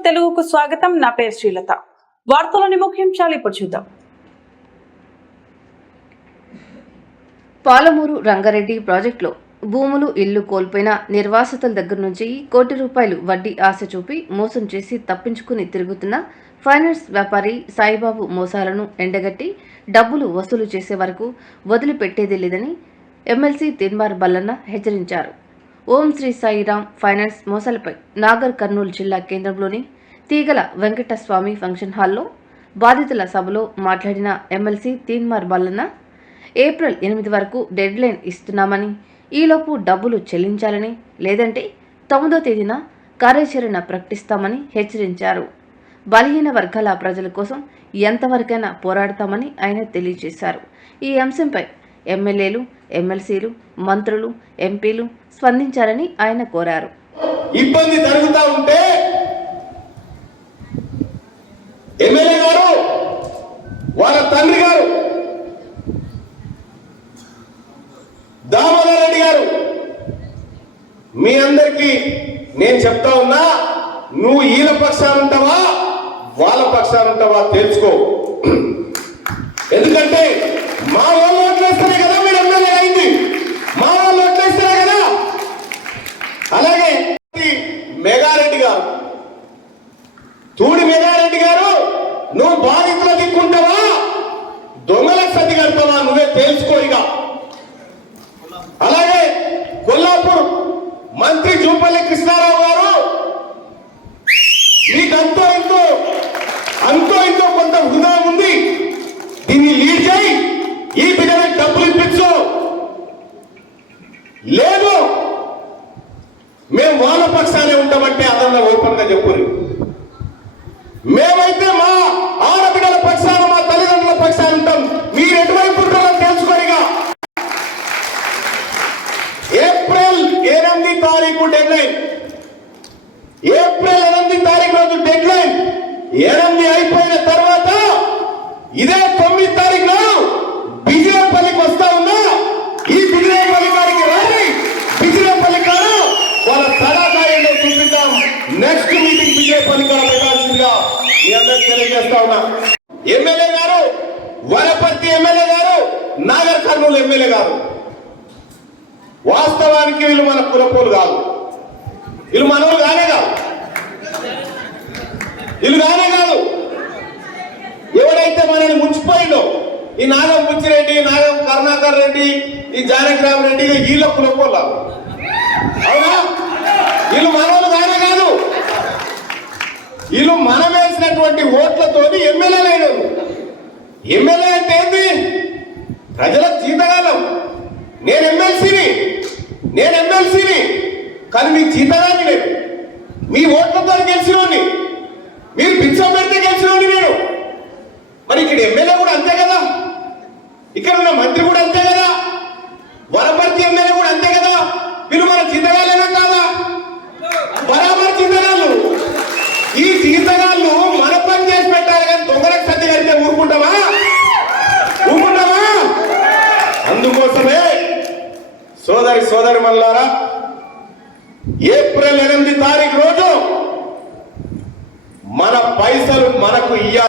Network తెలుగుకు స్వాగతం. నా పేరు శ్రీలత. వార్తలోని ముఖ్యాంశాలు ఇప్పుడు చూద్దాం. పాలమూరు రంగారెడ్డి ప్రాజెక్టులో భూములు ఇల్లు కోల్పోయిన నిర్వాసితుల దగ్గర నుంచి కోటి రూపాయలు వడ్డీ ఆశ చూపి మోసం చేసి తప్పించుకుని తిరుగుతున్న ఫైనాన్స్ వ్యాపారి సాయిబాబు మోసాలను ఎండగట్టి డబ్బులు వసూలు చేసే వరకు వదిలిపెట్టేది లేదని ఎమ్మెల్సీ తిన్మార్ బల్లన్న హెచ్చరించారు. ఓం శ్రీ సాయిరాం ఫైనాన్స్ మోసాలపై నాగర్ కర్నూలు జిల్లా కేంద్రంలోని తీగల వెంకటస్వామి ఫంక్షన్ హాల్లో బాధితుల సభలో మాట్లాడిన ఎమ్మెల్సీ తిన్మార్ బల్లన్న ఏప్రిల్ 8 వరకు డెడ్ లైన్ ఇస్తున్నామని, ఈలోపు డబ్బులు చెల్లించాలని, లేదంటే 9వ తేదీన కార్యాచరణ ప్రకటిస్తామని హెచ్చరించారు. బలహీన వర్గాల ప్రజల కోసం ఎంతవరకైనా పోరాడతామని ఆయన తెలియజేశారు. ఈ అంశంపై ఎమ్మెల్యేలు, ఎమ్మెల్సీలు, మంత్రులు, ఎంపీలు స్పందించాలని ఆయన కోరారు. ఇబ్బంది జరుగుతూ ఉంటే ఎమ్మెల్యే గారు, వాళ్ళ తండ్రి గారు దామోదర్ రెడ్డి గారు, మీ అందరికీ నేను చెప్తా ఉన్నా, నువ్వు ఈల పక్షాన ఉంటావా వాళ్ళ పక్షాన ఉంటావా తెలుసుకో. ఎందుకంటే మా వాళ్ళు ఓట్లేస్తేనే కదా మీరు ఎమ్మెల్యే అయింది, మా వాళ్ళు ఓట్లేస్తేనే కదా. అలాగే మెగారెడ్డి గారు, తూడి మెగారెడ్డి గారు, నువ్వు బాధితుల దిక్కుంటావా దొంగలకు సర్ది కడతావా నువ్వే తెలుసుకో ఇక. అలాగే కొల్లాపూర్ మంత్రి జూపల్లి కృష్ణారావు గారు, మీకు అంతో ఇంతో కొంత హృదయం ఉంది, దీన్ని లీడ్ చేయి, ఈ బిడ్డలకు డబ్బులు ఇప్పించు, లేదు మేము వాళ్ళ పక్షానే ఉంటామంటే అదన్న ఓపెన్ గా చెప్పురు. మేమైతే మా ఆడబిడ్డల పక్షాన, మా తల్లిదండ్రుల పక్షాన ఉంటాం, మీరు ఎటువైపు ఉంటారో తెలుసుకోరిగా. ఏప్రిల్ 8 తారీఖు డెడ్ లైన్, ఏప్రిల్ 8 తారీఖు రోజు డెడ్ లైన్. 8 అయిపోయిన తర్వాత ఇదే 9 తారీఖు నాడు బిజిరేపల్లికి వస్తా ఉన్నా. ఈ బిజిరేపల్లి కాడికి రాని, బిజిరేపల్లి కాడు వాళ్ళ తడాదాయంలో చూపిద్దాం. నెక్స్ట్ మీటింగ్ బిజిరేపల్లి కాడ పెట్టాల్సిందిగా మీ అందరికి తెలియజేస్తా ఉన్నా. ఎమ్మెల్యే గారు, వనపర్తి ఎమ్మెల్యే గారు, నాగర్ కర్నూలు ఎమ్మెల్యే గారు, వాస్తవానికి వీళ్ళు మన కులపోలు కాదు, వీళ్ళు మనోళ్ళు కానే కాదు, వీళ్ళు కానే కాదు. ఎవరైతే మనల్ని ముంచిపోయిందో, ఈ నాగం బుచ్చిరెడ్డి, నాగం కరుణాకర్ రెడ్డి, ఈ జానకిరామ్ రెడ్డి, వీళ్ళ కులపోలు అవునా? వీళ్ళు మనోళ్ళు కానే కాదు, వీళ్ళు మనం వేసినటువంటి ఓట్లతోని ఎమ్మెల్యేలు. ఎమ్మెల్యే అంటే ఏంటి? ప్రజల జీతగాలం. నేను ఎమ్మెల్సీని కానీ మీకు జీతగాన్ని లేదు. మీ ఓట్లతో గెలిచినోడిని, మీరు పిచ్చం పెడితే గెలిచినోడిని నేను. మరి ఇక్కడ ఎమ్మెల్యే కూడా అంతే కదా, ఇక్కడ ఉన్న మంత్రి కూడా అంతే కదా, వనపర్తి ఎమ్మెల్యే కూడా అంతే కదా. వీళ్ళు మన జీతగాళ్ళేనా కాదా? బరాబర్ జీతగాళ్ళు. ఈ జీతగాళ్ళు మన పని చేసి పెట్టాలి కానీ దొంగలకు సత్య కడితే ఊరుకుంటామా? అందుకోసమే సోదరి మల్లారా, ఏప్రిల్ 8 తారీఖు రోజు మన పైసలు మనకు ఇయ్యాలి.